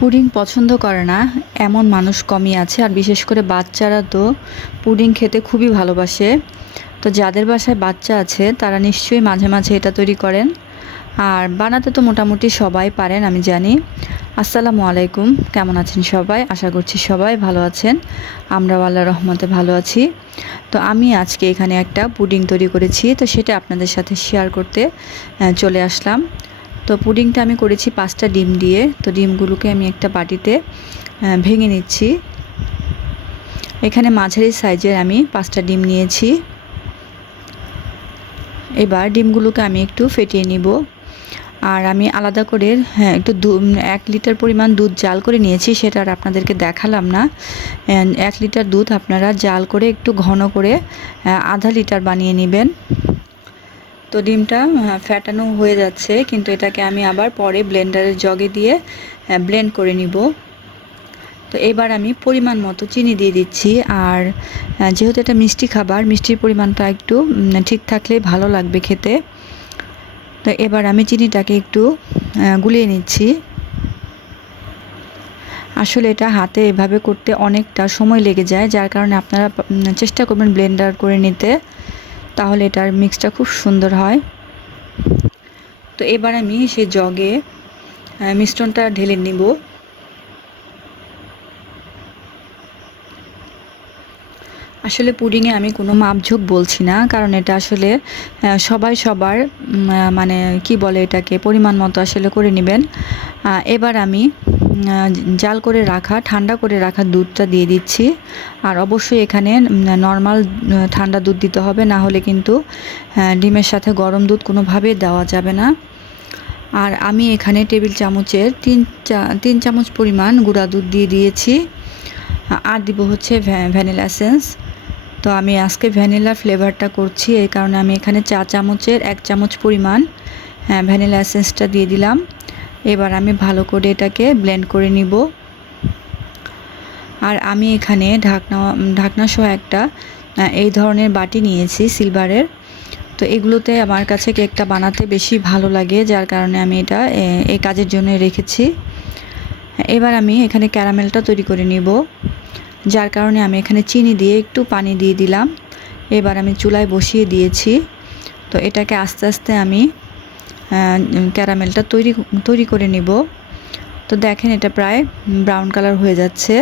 Pudding পছন্দ করে না এমন মানুষ কমই আছে, আর বিশেষ করে বাচ্চারা তো পুডিং খেতে খুবই ভালোবাসে। তো যাদের বাসায় বাচ্চা আছে তারা নিশ্চয়ই মাঝে মাঝে এটা তৈরি করেন, আর বানাতে তো মোটামুটি সবাই পারেন আমি জানি। আসসালামু আলাইকুম, কেমন আছেন সবাই? আশা করছি সবাই ভালো আছেন। আমরাও আল্লাহর রহমতে ভালো আছি। তো আমি আজকে এখানে একটা পুডিং তৈরি করেছি, তো সেটা আপনাদের সাথে শেয়ার করতে চলে আসলাম। তো পুডিংটা আমি করেছি 5টা ডিম দিয়ে। তো ডিমগুলোকে আমি একটা বাটিতে ভেঙে নিচ্ছি। এখানে মাঝারি সাইজের আমি 5টা ডিম নিয়েছি। এবার ডিমগুলোকে আমি একটু ফেটিয়ে নিব। আর আমি আলাদা করে একটু 1 লিটার পরিমাণ দুধ জাল করে নিয়েছি, সেটা আর আপনাদেরকে দেখালাম না। 1 লিটার দুধ আপনারা জাল করে একটু ঘন করে আধা লিটার বানিয়ে নেবেন। তো ডিমটা ফ্যাটানো হয়ে যাচ্ছে, কিন্তু এটাকে আমি আবার পরে ব্লেন্ডারের জগে দিয়ে ব্লেন্ড করে নিব। তো এবার আমি পরিমাণ মতো চিনি দিয়ে দিচ্ছি। আর যেহেতু এটা মিষ্টি খাবার, মিষ্টির পরিমাণটা একটু ঠিক থাকলে ভালো লাগবে খেতে। তো এবার আমি চিনিটাকে একটু গুলিয়ে নিচ্ছি। আসলে এটা হাতে এভাবে করতে অনেকটা সময় লেগে যায়, যার কারণে আপনারা চেষ্টা করবেন ব্লেন্ডার করে নিতে, তাহলে এটার মিক্সটা খুব সুন্দর হয়। তো এবার আমি সেই জগে মিশ্রণটা ঢেলে নিব। আসলে পুডিংয়ে আমি কোনো মাপঝোঁক বলছি না, কারণ এটা আসলে সবাই সবার মানে কি বলে এটাকে পরিমাণ মতো আসলে করে নেবেন। এবার আমি জাল করে রাখা ঠান্ডা করে রাখা দুধটা দিয়ে দিচ্ছি। আর অবশ্যই এখানে নর্মাল ঠান্ডা দুধ দিতে হবে, না হলে কিন্তু ডিমের সাথে গরম দুধ কোনোভাবেই দেওয়া যাবে না। আর আমি এখানে টেবিল চামচের 3 চামচ পরিমাণ গুঁড়া দুধ দিয়ে দিয়েছি। আর দিব হচ্ছে ভ্যানিলা এসেন্স। তো আমি আজকে ভ্যানিলা ফ্লেভারটা করছি, এই কারণে আমি এখানে 4 চামচের 1 চামচ পরিমাণ ভ্যানিলা এসেন্সটা দিয়ে দিলাম। এবার আমি ভালো করে এটাকে ব্লেন্ড করে নিব। আর আমি এখানে ঢাকনা সহ একটা এই ধরনের বাটি নিয়েছি সিলভারের। তো এগুলোতে আমার কাছে কেকটা বানাতে বেশি ভালো লাগে, যার কারণে আমি এটা এই কাজের জন্য রেখেছি। এবার আমি এখানে ক্যারামেলটা তৈরি করে নিব, যার কারণে আমি এখানে চিনি দিয়ে একটু পানি দিয়ে দিলাম। এবার আমি চুলায় বসিয়ে দিয়েছি। তো এটাকে আস্তে আস্তে আমি ক্যারামেলটা তৈরি করে নিব। তো দেখেন এটা প্রায় ব্রাউন কালার হয়ে যাচ্ছে।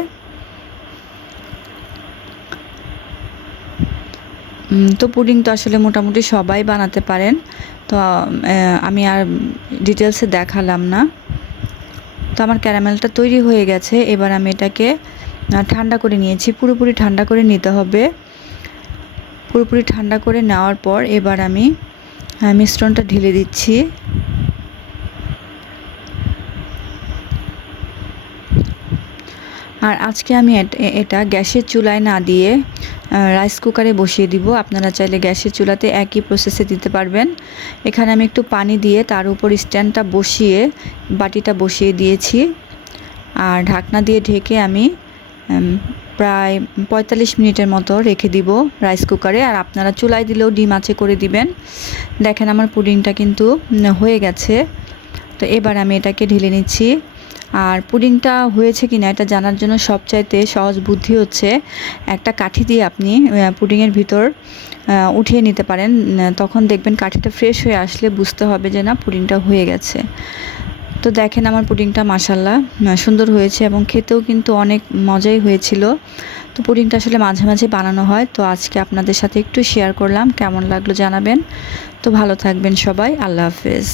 তো পুডিং তো আসলে মোটামুটি সবাই বানাতে পারেন, তো আমি আর ডিটেলসে দেখালাম না। তো আমার ক্যারামেলটা তৈরি হয়ে গেছে। এবার আমি এটাকে ঠান্ডা করে নিয়েছি, পুরোপুরি ঠান্ডা করে নিতে হবে। পুরোপুরি ঠান্ডা করে নেওয়ার পর এবার আমি মিশ্রণটা ঢেলে দিচ্ছি। আর আজকে আমি এটা গ্যাসের চুলায় না দিয়ে রাইস কুকারে বসিয়ে দিব। আপনারা চাইলে গ্যাসের চুলাতে একই প্রসেসে দিতে পারবেন। এখানে আমি একটু পানি দিয়ে তার উপর স্ট্যান্ডটা বসিয়ে বাটিটা বসিয়ে দিয়েছি। আর ঢাকনা দিয়ে ঢেকে আমি প্রায় 45 মিনিটের মতো রেখে দিব রাইস কুকারে। আর আপনারা চুলায় দিলেও ডিম আঁচে করে দিবেন। দেখেন আমার পুডিংটা কিন্তু হয়ে গেছে। তো এবার আমি এটাকে ঢেলে নিচ্ছি। আর পুডিংটা হয়েছে কিনা এটা জানার জন্য সবচাইতে সহজ বুদ্ধি হচ্ছে একটা কাঠি দিয়ে আপনি পুডিংয়ের ভিতর উঠিয়ে নিতে পারেন। তখন দেখবেন কাঠিটা ফ্রেশ হয়ে আসলে বুঝতে হবে যে না পুডিংটা হয়ে গেছে। তো দেখেন আমার পুডিংটা মাশাল্লাহ সুন্দর হয়েছে, এবং খেতেও কিন্তু অনেক মজাই হয়েছিল। তো পুডিংটা আসলে মাঝে মাঝে বানানো হয়, তো আজকে আপনাদের সাথে একটু শেয়ার করলাম। কেমন লাগলো জানাবেন। তো ভালো থাকবেন সবাই, আল্লাহ হাফেজ।